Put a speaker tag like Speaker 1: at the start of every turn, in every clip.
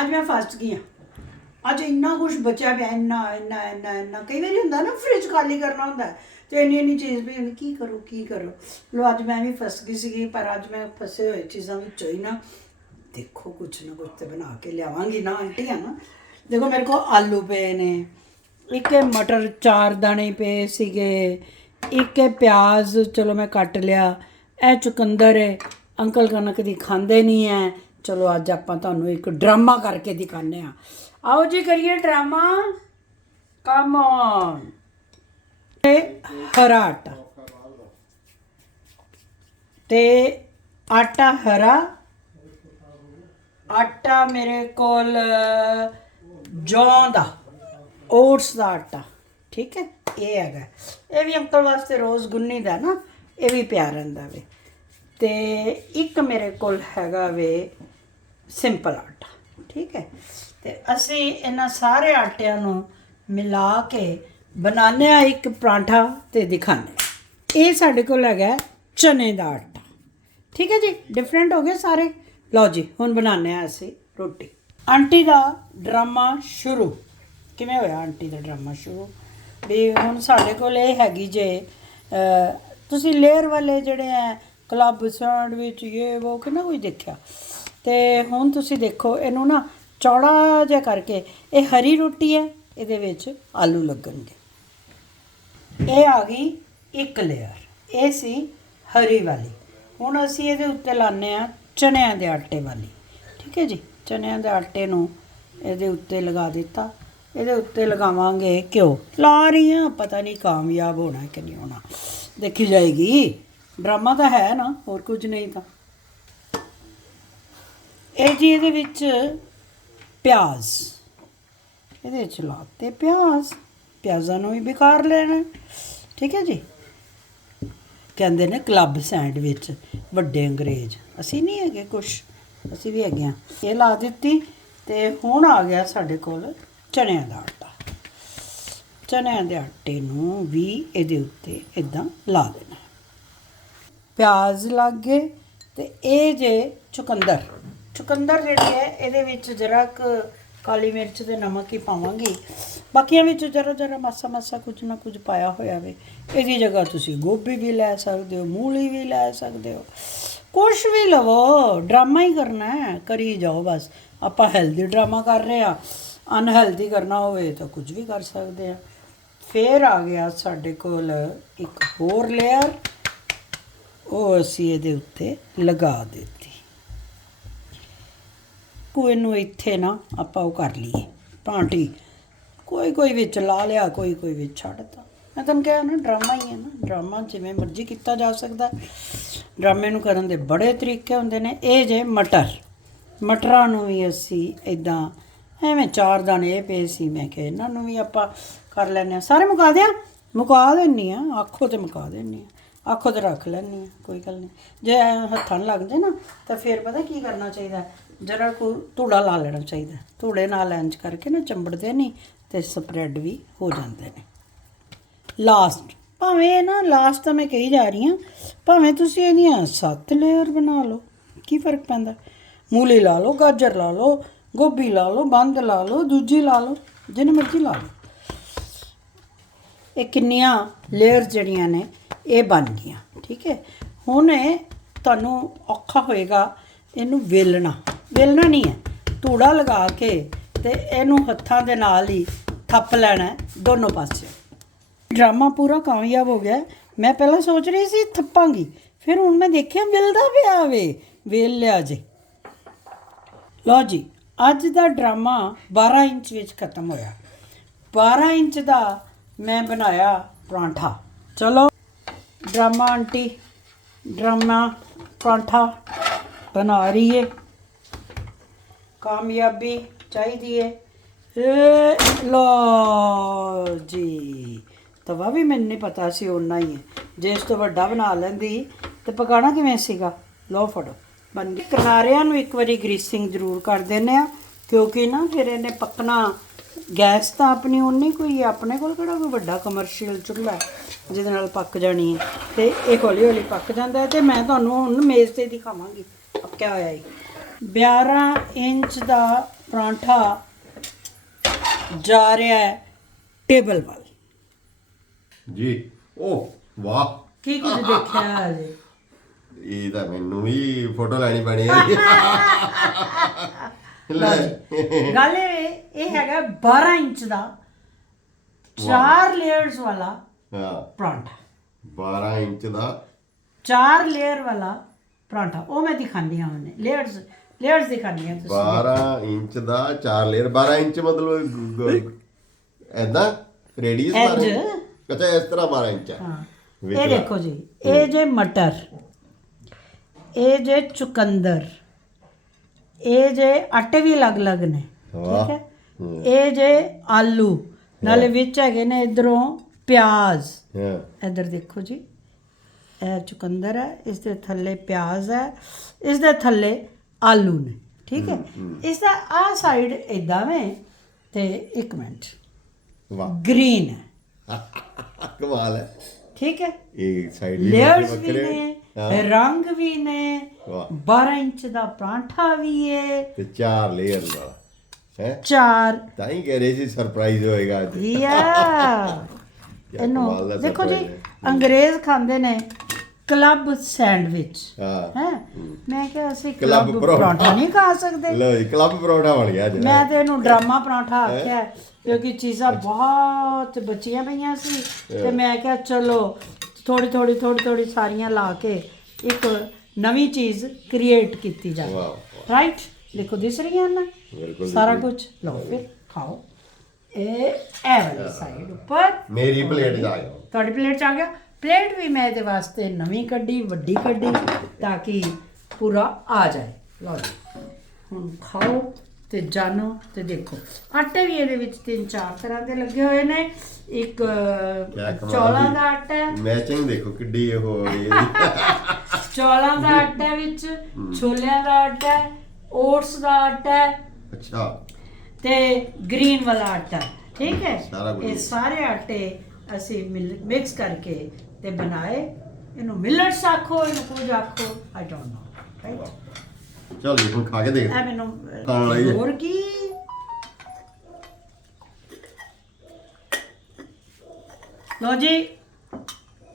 Speaker 1: ਅੱਜ ਮੈਂ ਫਸਟ ਗਈ ਹਾਂ। ਅੱਜ ਇੰਨਾ ਕੁਝ ਬਚਿਆ ਪਿਆ ਇੰਨਾ ਇੰਨਾ ਇੰਨਾ ਇੰਨਾ। ਕਈ ਵਾਰੀ ਹੁੰਦਾ ਨਾ ਫ੍ਰਿਜ ਖਾਲੀ ਕਰਨਾ ਹੁੰਦਾ ਹੈ, ਤੇ ਇੰਨੀ ਇੰਨੀ ਚੀਜ਼ ਵੀ ਹੁੰਦੀ, ਕੀ ਕਰੋ ਕੀ ਕਰੋ। ਲੋ ਅੱਜ ਮੈਂ ਵੀ ਫਸ ਗਈ ਸੀਗੀ ਪਰ ਅੱਜ ਮੈਂ ਫਸੇ ਹੋਏ ਚੀਜ਼ਾਂ ਵਿੱਚੋਂ ਹੀ ਨਾ ਦੇਖੋ ਕੁਛ ਨਾ ਕੁਛ ਤੇ ਬਣਾ ਕੇ ਲਿਆਵਾਂਗੀ ਨਾ। ਆਂਟੀ ਆ ਨਾ। ਦੇਖੋ ਮੇਰੇ ਕੋਲ ਆਲੂ ਪਏ ਨੇ ਇੱਕ ਮਟਰ ਚਾਰ ਦਾਣੇ ਪਏ ਸੀਗੇ ਇੱਕ ਪਿਆਜ਼ ਚਲੋ ਮੈਂ ਕੱਟ ਲਿਆ। ਇਹ ਚੁਕੰਦਰ ਹੈ ਅੰਕਲ ਕਣਕ ਦੀ ਖਾਂਦੇ ਨਹੀਂ ਹੈ। ਚਲੋ ਅੱਜ ਆਪਾਂ ਤੁਹਾਨੂੰ ਇੱਕ ਡਰਾਮਾ ਕਰਕੇ ਦਿਖਾਉਂਦੇ ਆ ਆਓ ਜੀ ਕਰੀਏ ਡਰਾਮਾ। ਕਮ ਔਨ ਤੇ ਹਰਾ ਆਟਾ। ਤੇ ਆਟਾ ਹਰਾ। ਆਟਾ ਮੇਰੇ ਕੋਲ, ਜੌਂ ਦਾ, ਓਟਸ ਦਾ ਆਟਾ। ਠੀਕ ਹੈ? ਇਹ ਹੈਗਾ। ਇਹ ਵੀ ਅੰਕਲ ਵਾਸਤੇ ਰੋਜ਼ ਗੁੰਨੀ ਦਾ ਨਾ, ਇਹ ਵੀ ਪਿਆ ਰਹਿੰਦਾ ਵੇ। ਤੇ ਇੱਕ ਮੇਰੇ ਕੋਲ ਹੈਗਾ ਵੇ ਸਿੰਪਲ ਆਟਾ, ਠੀਕ ਹੈ? ਤੇ ਅਸੀਂ ਇਹਨਾਂ ਸਾਰੇ ਆਟਿਆਂ ਨੂੰ ਮਿਲਾ ਕੇ ਬਣਾਉਂਦੇ ਆ ਇੱਕ ਪਰਾਂਠਾ ਤੇ ਦਿਖਾਉਂਦੇ ਇਹ ਸਾਡੇ ਕੋਲ ਹੈਗਾ ਚਨੇ ਦਾ ਆਟਾ, ਠੀਕ ਹੈ ਜੀ? ਡਿਫਰੈਂਟ ਹੋ ਗਏ ਸਾਰੇ? ਲਓ ਜੀ, ਹੁਣ ਬਣਾਉਂਦੇ ਆ ਅਸੀਂ ਰੋਟੀ। ਆਂਟੀ ਦਾ ਡਰਾਮਾ ਸ਼ੁਰੂ। ਕਿਵੇਂ ਹੋਇਆ ਆਂਟੀ ਦਾ ਡਰਾਮਾ ਸ਼ੁਰੂ? ਵੀ ਹੁਣ ਸਾਡੇ ਕੋਲ ਇਹ ਹੈਗੀ ਜੇ ਤੁਸੀਂ ਲੇਅਰ ਵਾਲੇ ਜਿਹੜੇ ਆ ਕਲੱਬ ਸੈਂਡਵਿਚ ਇਹ ਉਹ ਕਿੰਨਾ ਕੋਈ ਦੇਖਿਆ। ਤੇ ਹੁਣ ਤੁਸੀਂ ਦੇਖੋ, ਇਹਨੂੰ ਨਾ ਚੌੜਾ ਜਿਹਾ ਕਰਕੇ, ਇਹ ਹਰੀ ਰੋਟੀ ਹੈ, ਇਹਦੇ ਵਿੱਚ ਆਲੂ ਲੱਗਣਗੇ। ਇਹ ਆ ਗਈ ਇੱਕ ਲੇਅਰ ਇਹ ਸੀ ਹਰੀ ਵਾਲੀ। ਹੁਣ ਅਸੀਂ ਇਹਦੇ ਉੱਤੇ ਲਾਣੇ ਆ ਚਨਿਆਂ ਦੇ ਆਟੇ ਵਾਲੀ। ਠੀਕ ਹੈ ਜੀ, ਚਨਿਆਂ ਦੇ ਆਟੇ ਨੂੰ ਇਹਦੇ ਉੱਤੇ ਲਗਾ ਦਿੱਤਾ। ਇਹਦੇ ਉੱਤੇ ਲਗਾਵਾਂਗੇ ਘਿਓ। ਲਾ ਰਹੀ ਆ ਪਤਾ ਨਹੀਂ ਕਾਮਯਾਬ ਹੋਣਾ ਕਿ ਨਹੀਂ ਹੋਣਾ। ਦੇਖੀ ਜਾਏਗੀ। ਡਰਾਮਾ ਤਾਂ ਹੈ ਨਾ, ਹੋਰ ਕੁਝ ਨਹੀਂ ਤਾਂ। ਇਹ ਜੀ ਇਹਦੇ ਵਿੱਚ ਪਿਆਜ਼। ਇਹਦੇ ਵਿੱਚ ਲਾਤੇ ਪਿਆਜ਼। ਪਿਆਜ਼ਾਂ ਨੂੰ ਵੀ ਵਿਕਾਰ ਲੈਣਾ ਠੀਕ ਹੈ ਜੀ? ਕਹਿੰਦੇ ਨੇ ਕਲੱਬ ਸੈਂਡਵਿਚ ਵੱਡੇ ਅੰਗਰੇਜ਼। ਅਸੀਂ ਨਹੀਂ ਹੈਗੇ ਕੁਛ। ਅਸੀਂ ਵੀ ਹੈਗੇ ਆ ਇਹ ਲਾ ਦਿੱਤੀ ਤੇ ਹੁਣ ਆ ਗਿਆ ਸਾਡੇ ਕੋਲ ਚਣਿਆਂ ਦਾ ਆਟਾ। ਚਣਿਆਂ ਦੇ ਆਟੇ ਨੂੰ ਵੀ ਇਹਦੇ ਉੱਤੇ ਇਦਾਂ ਲਾ ਦੇਣਾ ਪਿਆਜ਼ ਲੱਗ ਗਏ ਤੇ ਇਹ ਜੇ ਚੁਕੰਦਰ। ਚੁਕੰਦਰ ਜਿਹੜੀ ਹੈ, ਇਹਦੇ ਵਿੱਚ ਜਰਾ ਕੁ ਕਾਲੀ ਮਿਰਚ ਤੇ ਨਮਕ ਹੀ ਪਾਵਾਂਗੀ। ਬਾਕੀਆਂ ਵਿੱਚ ਜਰਾ ਜਰਾ ਮਾਸਾ ਮਾਸਾ ਕੁਝ ਨਾ ਕੁਝ ਪਾਇਆ ਹੋਇਆ ਵੇ। ਇਹਦੀ ਜਗ੍ਹਾ ਤੁਸੀਂ ਗੋਭੀ ਵੀ ਲੈ ਸਕਦੇ ਹੋ, ਮੂਲੀ ਵੀ ਲੈ ਸਕਦੇ ਹੋ। ਕੁਛ ਵੀ ਲਵੋ, ਡਰਾਮਾ ਹੀ ਕਰਨਾ ਹੈ, ਕਰੀ ਜਾਓ ਬਸ। ਆਪਾਂ ਹੈਲਦੀ ਡਰਾਮਾ ਕਰ ਰਹੇ ਆ ਅਨਹੈਲਦੀ ਕਰਨਾ ਹੋਵੇ ਤਾਂ ਕੁਝ ਵੀ ਕਰ ਸਕਦੇ ਆ ਫੇਰ ਆ ਗਿਆ ਸਾਡੇ ਕੋਲ ਇੱਕ ਹੋਰ ਲੇਅਰ ਉਹ ਅਸੀਂ ਇਹਦੇ ਉੱਤੇ ਲਗਾ ਦਿੱਤੀ। ਕੋਈ ਨੂੰ ਇੱਥੇ ਨਾ ਆਪਾਂ ਉਹ ਕਰ ਲਈਏ। ਪਾਂਟੀ ਕੋਈ ਕੋਈ ਵਿੱਚ ਲਾ ਲਿਆ, ਕੋਈ ਕੋਈ ਵਿੱਚ ਛੱਡਤਾ। ਮੈਂ ਤੁਹਾਨੂੰ ਕਿਹਾ ਨਾ, ਡਰਾਮਾ ਹੀ ਹੈ ਨਾ। ਡਰਾਮਾ ਜਿਵੇਂ ਮਰਜ਼ੀ ਕੀਤਾ ਜਾ ਸਕਦਾ। ਡਰਾਮੇ ਨੂੰ ਕਰਨ ਦੇ ਬੜੇ ਤਰੀਕੇ ਹੁੰਦੇ ਨੇ। ਇਹ ਜੇ ਮਟਰ। ਮਟਰਾਂ ਨੂੰ ਵੀ ਅਸੀਂ ਇਦਾਂ ਐਵੇਂ ਚਾਰ ਦਾਣੇ ਇਹ ਪਏ ਸੀ। ਮੈਂ ਕਿਹਾ ਇਹਨਾਂ ਨੂੰ ਵੀ ਆਪਾਂ ਕਰ ਲੈਂਦੇ ਆ ਸਾਰੇ ਮੁਕਾ ਦਿਆਂ? ਮੁਕਾ ਦਿੰਨੀ ਆ ਆਖੋ ਤੇ ਮੁਕਾ ਦਿੰਨੀ ਆ ਆਖੋ ਤੇ ਰੱਖ ਲੈਣੀ ਆ, ਕੋਈ ਗੱਲ ਨਹੀਂ। ਜੇ ਐਂ ਹੱਥਾਂ ਨੂੰ ਲੱਗ ਜੇ ਨਾ, ਤਾਂ ਫਿਰ ਪਤਾ ਕੀ ਕਰਨਾ ਚਾਹੀਦਾ? ਜਰਾ ਕੋ ਧੂੜਾ ਲਾ ਲੈਣਾ ਚਾਹੀਦਾ। ਧੂੜੇ ਨਾਲ ਇੰਜ ਕਰਕੇ ਨਾ ਚੰਬੜਦੇ ਨਹੀਂ ਤੇ ਸਪਰੈਡ ਵੀ ਹੋ ਜਾਂਦੇ ਨੇ। ਲਾਸਟ ਭਾਵੇਂ ਇਹ ਨਾ ਲਾਸਟ ਤਾਂ ਮੈਂ ਕਹੀ ਜਾ ਰਹੀ ਹਾਂ, ਭਾਵੇਂ ਤੁਸੀਂ ਇਹਦੀਆਂ ਸੱਤ ਲੇਅਰ ਬਣਾ ਲਓ, ਕੀ ਫ਼ਰਕ ਪੈਂਦਾ? ਮੂਲੀ ਲਾ ਲਓ, ਗਾਜਰ ਲਾ ਲਓ, ਗੋਭੀ ਲਾ ਲਓ, ਬੰਦ ਲਾ ਲਓ, ਦੂਜੀ ਲਾ ਲਓ ਜਿਹਨੇ ਮਰਜ਼ੀ ਲਾ ਲਓ। ਇਹ ਕਿੰਨੀਆਂ ਲੇਅਰ ਜਿਹੜੀਆਂ ਨੇ, ਇਹ ਬਣ ਗਈਆਂ, ਠੀਕ ਹੈ? ਹੁਣ ਇਹ ਤੁਹਾਨੂੰ ਔਖਾ ਹੋਏਗਾ ਇਹਨੂੰ ਵੇਲਣਾ। ਵੇਲਣਾ ਨਹੀਂ ਹੈ। ਧੂੜਾ ਲਗਾ ਕੇ ਤੇ ਇਹਨੂੰ ਹੱਥਾਂ ਦੇ ਨਾਲ ਹੀ ਥੱਪ ਲੈਣਾ ਦੋਨੋਂ ਪਾਸੇ। ਡਰਾਮਾ ਪੂਰਾ ਕਾਮਯਾਬ ਹੋ ਗਿਆ ਮੈਂ ਪਹਿਲਾਂ ਸੋਚ ਰਹੀ ਸੀ ਥੱਪਾਂਗੀ, ਫਿਰ ਹੁਣ ਮੈਂ ਦੇਖਿਆ ਮਿਲਦਾ ਪਿਆ ਵੇ। ਵੇਲ ਲਿਆ ਜੇ। ਲਓ ਜੀ, ਅੱਜ ਦਾ ਡਰਾਮਾ 12 ਇੰਚ ਵਿੱਚ ਖਤਮ ਹੋਇਆ। 12 ਇੰਚ ਦਾ ਮੈਂ ਬਣਾਇਆ ਪਰਾਂਠਾ। ਚਲੋ, ਡਰਾਮਾ ਆਂਟੀ, ਡਰਾਮਾ ਪਰਾਂਠਾ ਬਣਾ ਰਹੀ ਏ। ਕਾਮਯਾਬੀ ਚਾਹੀਦੀ ਏ। ਲੋ ਜੀ। ਤਵਾ ਵੀ ਮੈਨੂੰ ਨਹੀਂ ਪਤਾ ਸੀ ਓਨਾ ਹੀ ਹੈ ਜੇ ਇਸ ਤੋਂ ਵੱਡਾ ਬਣਾ ਲੈਂਦੀ ਤੇ ਪਕਾਣਾ ਕਿਵੇਂ ਸੀਗਾ? ਲੋ ਫੜੋ। ਬਣ ਗਈ ਕਿਨਾਰਿਆਂ ਨੂੰ ਇੱਕ ਵਾਰੀ ਗਰੀਸਿੰਗ ਜ਼ਰੂਰ ਕਰ ਦਿੰਨੇ ਆ, ਕਿਉਂਕਿ ਨਾ ਫਿਰ ਇਹਨੇ ਪੱਕਣਾ ਗੈਸ ਤਾਂ ਆਪਣੀ ਉਨੀ ਕੋਈ ਆਪਣੇ ਕੋਲ ਕਿਹੜਾ ਕੋਈ ਵੱਡਾ ਕਮਰਸ਼ੀਅਲ ਚੁੱਲ੍ਹਾ ਜਿਹਦੇ ਨਾਲ ਪੱਕ ਜਾਣੀ ਹੈ? ਤੇ ਇਹ ਹੌਲੀ ਹੌਲੀ ਪੱਕ ਜਾਂਦਾ ਹੈ ਤੇ ਮੈਂ ਤੁਹਾਨੂੰ ਹੁਣ ਮੇਜ਼ ਤੇ ਦਿਖਾਵਾਂਗੀ ਪੱਕਿਆ ਹੋਇਆ ਹੈ 12 ਇੰਚ ਦਾ ਪਰਾਂਠਾ ਜਾ ਰਿਹਾ ਹੈ ਟੇਬਲ ਵੱਲ।
Speaker 2: ਜੀ ਉਹ ਵਾਹ।
Speaker 1: ਕੀ ਕੁਝ ਦੇਖਿਆ ਜੀ
Speaker 2: ਇਹ ਤਾਂ ਮੈਨੂੰ ਵੀ ਫੋਟੋ ਲੈਣੀ ਪੈਣੀ ਹੈ ਲੈ।
Speaker 1: ਗੱਲ ਇਹ ਇਹ ਹੈਗਾ 12 ਇੰਚ ਦਾ। ਚਾਰ ਲੇਅਰਸ ਵਾਲਾ
Speaker 2: ਹਾਂ।
Speaker 1: ਪਰਾਂਠਾ।
Speaker 2: 12 ਇੰਚ ਦਾ।
Speaker 1: ਚਾਰ ਲੇਅਰ ਵਾਲਾ ਪਰਾਂਠਾ। ਉਹ ਮੈਂ ਦਿਖਾਉਂਦੀ ਹਾਂ ਉਹਨੇ। ਲੇਅਰਸ ਲੇਅਰਸ ਦਿਖਾਉਂਦੀ ਹਾਂ ਤੁਸੀਂ।
Speaker 2: 12 ਇੰਚ ਦਾ 4 ਲੇਅਰ 12 ਇੰਚ ਮਤਲਬ ਐਦਾਂ ਰੇਡੀਅਸ
Speaker 1: ਇੰਝ।
Speaker 2: ਅੱਛਾ ਇਸ ਤਰ੍ਹਾਂ 12 ਇੰਚ ਹੈ।
Speaker 1: ਇਹ। ਦੇਖੋ ਜੀ। ਇਹ ਜੇ ਮਟਰ ਇਹ ਜੇ ਚੁਕੰਦਰ ਇਹ ਜੇ ਆਟੇ ਵੀ ਅਲੱਗ-ਅਲੱਗ ਨੇ। ਠੀਕ ਹੈ? ਇਹ ਜੇ ਆਲੂ ਨਾਲੇ ਵਿੱਚ ਹੈਗੇ ਨੇ ਇਧਰੋਂ ਪਿਆਜ਼।
Speaker 2: ਹਾਂ।
Speaker 1: ਇਧਰ ਦੇਖੋ ਜੀ ਇਹ ਚੁਕੰਦਰ ਹੈ ਇਸ ਦੇ ਥੱਲੇ ਪਿਆਜ਼ ਹੈ ਇਸ ਦੇ ਥੱਲੇ ਆਲੂ ਨੇ ਠੀਕ ਹੈ? ਇਸ ਦਾ ਆ ਸਾਈਡ ਇਦਾਂ ਵੇ ਤੇ ਇੱਕ ਮਿੰਟ।
Speaker 2: ਵਾਹ।
Speaker 1: ਗ੍ਰੀਨ ਹੈ।
Speaker 2: ਕਮਾਲ ਹੈ।
Speaker 1: ਠੀਕ ਹੈ?
Speaker 2: ਇਹ ਸਾਈਡ
Speaker 1: ਲੇਅਰਸ ਵੀ ਨੇ ਰੰਗ ਵੀ ਨੇ
Speaker 2: ਵਾਹ।
Speaker 1: 12 ਇੰਚ ਦਾ ਪਰਾਂਠਾ ਵੀ ਹੈ
Speaker 2: ਤੇ 4 ਲੇਅਰ ਨਾਲ। ਹੈ?
Speaker 1: ਚਾਰ।
Speaker 2: ਤਾਂ ਹੀ ਕਹਿ ਰਹੇ ਸੀ ਸਰਪ੍ਰਾਈਜ਼ ਹੋਏਗਾ ਅੱਜ।
Speaker 1: ਯਾ।
Speaker 2: ਕਿਆ ਕਮਾਲ ਦਾ
Speaker 1: ਇਹਨੂੰ ਦੇਖੋ ਜੀ
Speaker 2: surprise ਹੈ।
Speaker 1: ਅੰਗਰੇਜ਼ ਖਾਂਦੇ ਨੇ ਕਲੱਬ ਸੈਂਡਵਿਚ
Speaker 2: ਹਾਂ।
Speaker 1: ਹੈ? ਮੈਂ ਕਿਹਾ ਅਸੀਂ
Speaker 2: ਕਲੱਬ ਪਰੌਂਠਾ।
Speaker 1: ਪਰਾਂਠਾ ਨਹੀਂ ਖਾ ਸਕਦੇ।
Speaker 2: ਲਓ ਜੀ ਕਲੱਬ ਪਰੌਂਠਾ ਬਣ ਗਿਆ ਅੱਜ।
Speaker 1: ਮੈਂ ਤੇ ਇਹਨੂੰ ਡਰਾਮਾ ਪਰਾਂਠਾ ਆਖਿਆ ਕਿਉਂਕਿ ਚੀਜ਼ਾਂ ਬਹੁਤ ਬਚੀਆਂ ਪਈਆਂ ਸੀ। ਤੇ ਮੈਂ ਕਿਹਾ ਚਲੋ ਥੋੜੀ ਥੋੜੀ ਥੋੜੀ ਥੋੜੀ ਸਾਰੀਆਂ ਲਾ ਕੇ ਇੱਕ ਨਵੀਂ ਚੀਜ਼ ਕ੍ਰੀਏਟ ਕੀਤੀ ਜਾਵੇ। ਰਾਈਟ ਦੇਖੋ ਦਿਸ ਰਹੀਆਂ ਨਾ?
Speaker 2: ਬਿਲਕੁਲ
Speaker 1: ਸਾਰਾ ਕੁਝ ਲਓ ਫਿਰ ਖਾਓ। ਇਹ ਵਾਲੀ ਸਾਈਡ ਉੱਪਰ।
Speaker 2: ਮੇਰੀ ਪਲੇਟ ਜਾ ਗਿਆ
Speaker 1: ਤੁਹਾਡੀ ਪਲੇਟ ਚ ਆ ਗਿਆ। ਪਲੇਟ ਵੀ ਮੈਂ ਇਹਦੇ ਵਾਸਤੇ ਨਵੀਂ ਕੱਢੀ ਵੱਡੀ ਕੱਢੀ ਤਾਂ ਕਿ ਪੂਰਾ ਆ ਜਾਏ। ਲਓ ਜੀ। ਹੁਣ ਖਾਓ ਤੇ ਜਾਣੋ ਤੇ ਦੇਖੋ। ਆਟੇ ਵੀ ਇਹਦੇ ਵਿੱਚ ਤਿੰਨ ਚਾਰ ਤਰ੍ਹਾਂ ਦੇ ਲੱਗੇ ਹੋਏ ਨੇ। ਇੱਕ ਚੌਲਾਂ
Speaker 2: ਦੀ-
Speaker 1: ਆਟਾ ਹੈ।
Speaker 2: ਮੈਚਿੰਗ ਦੇਖੋ ਕਿੱਡੀ ਇਹ ਹੋ ਰਹੀ ਹੈ।
Speaker 1: ਚੌਲਾਂ ਦਾ ਆਟਾ ਵਿੱਚ ਛੋਲਿਆਂ ਦਾ ਆਟਾ ਹੈ ਓਟਸ ਦਾ ਆਟਾ ਹੈ
Speaker 2: ਅੱਛਾ
Speaker 1: ਤੇ ਗ੍ਰੀਨ ਵਾਲਾ ਆਟਾ ਠੀਕ ਹੈ
Speaker 2: ਸਾਰਾ ਕੁਝ।
Speaker 1: ਇਹ ਸਾਰੇ ਆਟੇ ਅਸੀਂ ਮਿਕਸ ਕਰਕੇ ਤੇ ਬਣਾਏ ਇਹਨੂੰ ਮਿਲਟਸ ਆਖੋ ਇਹਨੂੰ ਕੁਝ ਆਖੋ ਆਈ ਡੋਨਟ ਨੋ ਰਾਈਟ
Speaker 2: ਚਲ ਜੀ ਹੁਣ ਖਾ ਕੇ ਦੇਖ
Speaker 1: ਇਹ ਮੈਨੂੰ
Speaker 2: ਖਾਣ ਲਈ ਹੈ।
Speaker 1: ਹੋਰ ਕੀ ਲੋ ਜੀ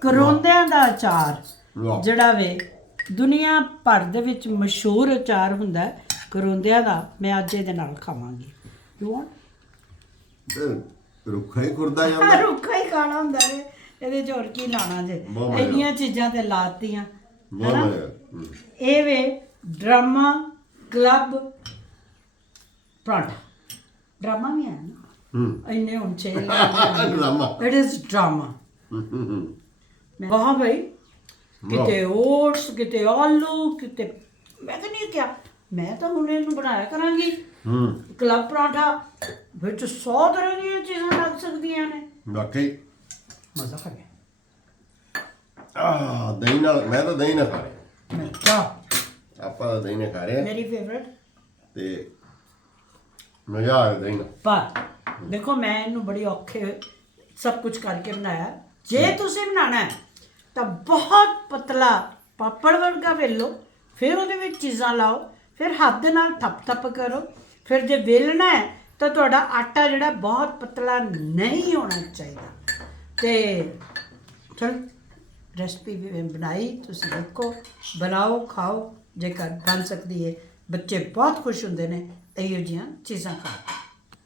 Speaker 1: ਕਰੋਂਦਿਆਂ ਦਾ ਅਚਾਰ
Speaker 2: ਵਾਹ।
Speaker 1: ਜਿਹੜਾ ਵੇ ਦੁਨੀਆ ਭਰ ਦੇ ਵਿੱਚ ਮਸ਼ਹੂਰ ਅਚਾਰ ਹੁੰਦਾ ਹੈ ਕਰੋਂਦਿਆਂ ਦਾ ਮੈਂ ਅੱਜ ਇਹਦੇ ਨਾਲ ਖਾਵਾਂਗੀ। ਯੂ ਵਾਂਟ
Speaker 2: ਤੇ ਰੁੱਖਾ ਹੀ ਖੁਰਦਾ ਜਾਂਦਾ।
Speaker 1: ਰੁੱਖਾ ਹੀ ਖਾਣਾ ਹੁੰਦਾ ਵੇ ਇਹਦੇ ਚ ਹੋਰ ਕੀ ਲਾਣਾ ਜੇ?
Speaker 2: ਬਹੁਤ ਮਜ਼ਾ।
Speaker 1: ਇੰਨੀਆਂ ਚੀਜ਼ਾਂ ਤੇ ਲਾਤੀਆਂ
Speaker 2: ਬਹੁਤ
Speaker 1: ਹਨਾ?
Speaker 2: ਮਜ਼ਾ ਹੂੰ।
Speaker 1: ਇਹ ਵੇ ਡਰਾਮਾ ਕਲੱਬ ਪਰਾਂਠਾ। ਡਰਾਮਾ ਵੀ ਹੈ ਨਾ?
Speaker 2: ਹੂੰ।
Speaker 1: ਇੰਨੇ ਹੁਣ ਛੇ
Speaker 2: ਡਰਾਮਾ।
Speaker 1: It is drama. ਵਾਹ ਭਾਈ ਕਿਤੇ ਓਟਸ ਕਿਤੇ ਆਲੂ ਕਿਤੇ ਮੈਂ ਤਾਂ ਨਹੀਂ ਕਿਹਾ। ਮੈਂ ਤਾਂ ਹੁਣ ਇਹਨੂੰ ਬਣਾਇਆ ਕਰਾਂਗੀ।
Speaker 2: ਹੂੰ।
Speaker 1: ਕਲੱਬ ਪਰਾਂਠਾ ਵਿੱਚ 100 ਤਰ੍ਹਾਂ ਦੀਆਂ ਚੀਜ਼ਾਂ ਲੱਗ ਸਕਦੀਆਂ ਨੇ।
Speaker 2: ਵਾਕਈ
Speaker 1: ਮਜ਼ਾ ਆ ਗਿਆ।
Speaker 2: ਆ ਦਹੀਂ ਨਾਲ ਮੈਂ ਤਾਂ ਦਹੀਂ ਨਾਲ ਖਾ ਰਿਹਾ।
Speaker 1: ਮੈਂ
Speaker 2: ਆਪਾਂ ਤਾਂ ਦਹੀਂ ਨਾਲ ਖਾ ਰਹੇ ਹਾਂ
Speaker 1: ਮੇਰੀ ਫੇਵਰਟ
Speaker 2: ਤੇ ਮਜ਼ਾ ਆ ਗਿਆ ਦਹੀਂ ਨਾਲ।
Speaker 1: ਪਰ ਦੇਖੋ ਮੈਂ ਇਹਨੂੰ ਬੜੀ ਔਖੇ ਸਭ ਕੁਝ ਕਰਕੇ ਬਣਾਇਆ। ਜੇ ਤੁਸੀਂ ਬਣਾਣਾ ਹੈ ਤਾਂ ਬਹੁਤ ਪਤਲਾ ਪਾਪੜ ਵਰਗਾ ਵੇਲੋ ਫਿਰ ਉਹਦੇ ਵਿੱਚ ਚੀਜ਼ਾਂ ਲਾਓ। ਫਿਰ ਹੱਥ ਦੇ ਨਾਲ ਥੱਪ ਥੱਪ ਕਰੋ। ਫਿਰ ਜੇ ਵੇਲਣਾ ਹੈ, ਤਾਂ ਤੁਹਾਡਾ ਆਟਾ ਜਿਹੜਾ ਬਹੁਤ ਪਤਲਾ ਨਹੀਂ ਹੋਣਾ ਚਾਹੀਦਾ। ਤੇ ਚਲ ਰੈਸਪੀ ਵੀ ਮੈਂ ਬਣਾਈ, ਤੁਸੀਂ ਦੇਖੋ, ਬਣਾਓ, ਖਾਓ, ਜੇਕਰ ਬਣ ਸਕਦੀ ਹੈ। ਬੱਚੇ ਬਹੁਤ ਖੁਸ਼ ਹੁੰਦੇ ਨੇ, ਇਹੋ ਜਿਹੀਆਂ ਚੀਜ਼ਾਂ ਖਾ ਕੇ